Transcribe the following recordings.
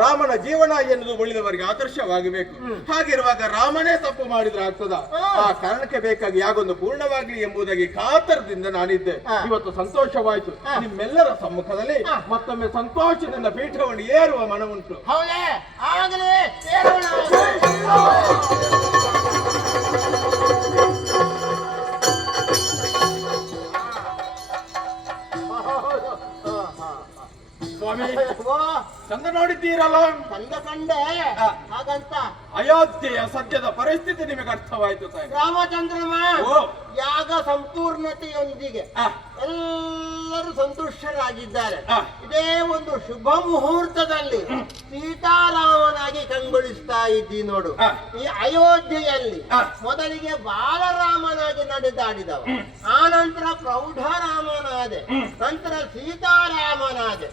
ರಾಮನ ಜೀವನ ಎನ್ನುವುದು ಉಳಿದವರಿಗೆ ಆದರ್ಶವಾಗಬೇಕು. ಹಾಗಿರುವಾಗ ರಾಮನೇ ತಪ್ಪು ಮಾಡಿದ್ರೆ ಆಗ್ತದ? ಆ ಕಾರಣಕ್ಕೆ ಬೇಕಾಗಿ ಯಾಗೊಂದು ಪೂರ್ಣವಾಗಲಿ ಎಂಬುದಾಗಿ ಕಾತರದಿಂದ ನಾನಿದ್ದೆ. ಇವತ್ತು ಸಂತೋಷವಾಯಿತು. ನಿಮ್ಮೆಲ್ಲರ ಸಮ್ಮುಖದಲ್ಲಿ ಮತ್ತೊಮ್ಮೆ ಸಂತೋಷದಿಂದ ಪೀಠವನ್ನು ಏರುವ ಮನವುಂಟು. ಹೌದೇ? ಆಗಲೇ ಏರೋಣ. ಸ್ವಾಮಿ, ಚಂದ ನೋಡಿದ್ದೀರಲ್ಲ? ಚಂದ ಕಂಡೆ. ಹಾಗಂತ ಅಯೋಧ್ಯೆಯ ಸದ್ಯದ ಪರಿಸ್ಥಿತಿ ನಿಮಗೆ ಅರ್ಥವಾಯಿತು ತಾಯಿ? ರಾಮಚಂದ್ರಮ ಯಾಗ ಸಂಪೂರ್ಣತೆಯೊಂದಿಗೆ ಎಲ್ಲರೂ ಸಂತುಷ್ಟರಾಗಿದ್ದಾರೆ. ಇದೇ ಒಂದು ಶುಭ ಮುಹೂರ್ತದಲ್ಲಿ ಸೀತಾರಾಮನಾಗಿ ಕಂಗೊಳಿಸ್ತಾ ಇದ್ದಿ ನೋಡು. ಈ ಅಯೋಧ್ಯೆಯಲ್ಲಿ ಮೊದಲಿಗೆ ಬಾಲರಾಮನಾಗಿ ನಡೆದಾಡಿದವ, ಆನಂತರ ಪ್ರೌಢರಾಮನಾದೆ, ನಂತರ ಸೀತಾರಾಮನಾದೆ,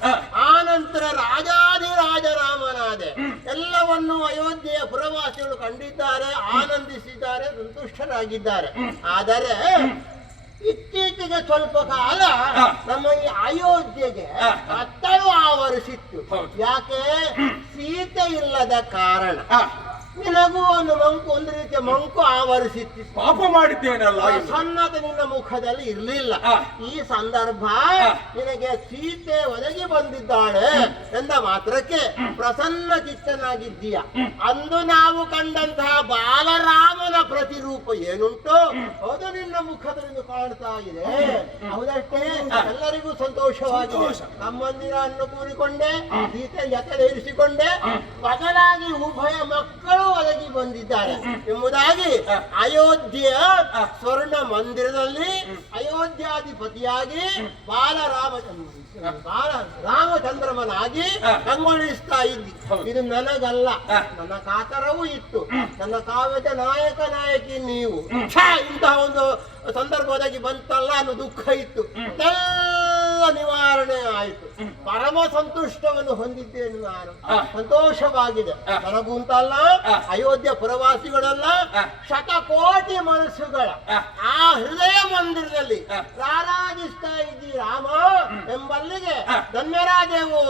ಆನಂತರ ರಾಜಾಧಿರಾಜರಾಮನಾದೆ. ಎಲ್ಲವನ್ನು ಅಯೋಧ್ಯೆಯ ಪುರವಾಸಿಗಳು ಕಂಡಿದ್ದಾರೆ, ಆನಂದಿಸಿದ್ದಾರೆ, ಸಂತುಷ್ಟರಾಗಿದ್ದಾರೆ. ಆದರೆ ಇತ್ತೀಚೆಗೆ ಸ್ವಲ್ಪ ಕಾಲ ನಮ್ಮ ಈ ಅಯೋಧ್ಯೆಗೆ ಕತ್ತಲು ಆವರಿಸಿತ್ತು. ಯಾಕೆ? ಸೀತೆ ಇಲ್ಲದ ಕಾರಣ. ನಿನಗೂ ಒಂದು ರೀತಿಯ ಮಂಕು ಆವರಿಸಿತ್ತು. ಪಾಪ ಮಾಡಿದ್ದೇನಲ್ಲ? ಪ್ರಸನ್ನತೆ ನಿನ್ನ ಮುಖದಲ್ಲಿ ಇರಲಿಲ್ಲ. ಈ ಸಂದರ್ಭ ನಿನಗೆ ಸೀತೆ ಒದಗಿ ಬಂದಿದ್ದಾಳೆ ಎಂದ ಮಾತ್ರಕ್ಕೆ ಪ್ರಸನ್ನ ಚಿತ್ತನಾಗಿದ್ದೀಯ. ಅಂದು ನಾವು ಕಂಡಂತಹ ಬಾಲರಾಮನ ಪ್ರತಿರೂಪ ಏನುಂಟು ಅದು ನಿನ್ನ ಮುಖದಲ್ಲಿ ಕಾಣ್ತಾ ಇದೆ. ಹೌದಷ್ಟೇ? ಎಲ್ಲರಿಗೂ ಸಂತೋಷವಾಗಿದೆ. ನಮ್ಮಂದಿರನ್ನು ಕೂಡಿಕೊಂಡೆ, ಸೀತೆ ಜೊತೆಲಿರಿಸಿಕೊಂಡೆ, ಬದಲಾಗಿ ಉಭಯ ಮಕ್ಕಳು ಒದಗಿ ಬಂದಿದ್ದಾರೆ ಎಂಬುದಾಗಿ ಅಯೋಧ್ಯೆಯ ಸ್ವರ್ಣ ಮಂದಿರದಲ್ಲಿ ಅಯೋಧ್ಯಾಧಿಪತಿಯಾಗಿ ರಾಮಚಂದ್ರಮನಾಗಿ ಕಂಗೊಳಿಸ್ತಾ ಇದ್ದಿ. ಇದು ನನಗಲ್ಲ, ನನ್ನ ಕಾತರವೂ ಇತ್ತು. ನನ್ನ ಕಾವ್ಯದ ನಾಯಕ ನಾಯಕಿ ನೀವು. ಇಂತಹ ಒಂದು ಸಂದರ್ಭದಾಗಿ ಬಂತಲ್ಲ ಅನ್ನೋ ದುಃಖ ಇತ್ತು. ಎಲ್ಲ ನಿವಾರಣೆ ಆಯಿತು. ಪರಮ ಸಂತುಷ್ಟವನ್ನು ಹೊಂದಿದ್ದೇನೆ ನಾನು. ಸಂತೋಷವಾಗಿದೆ. ನನಗುಂತಲ್ಲ, ಅಯೋಧ್ಯ ಪುರವಾಸಿಗಳೆಲ್ಲ ಶತಕೋಟಿ ಮನಸ್ಸುಗಳ ಆ ಹೃದಯ ಮಂದಿರದಲ್ಲಿ ರಾರಾಜಿಸ್ತಾ ಇದ್ದಿ ರಾಮ ಎಂಬಲ್ಲಿಗೆ ಧನ್ಯರಾದೆವು.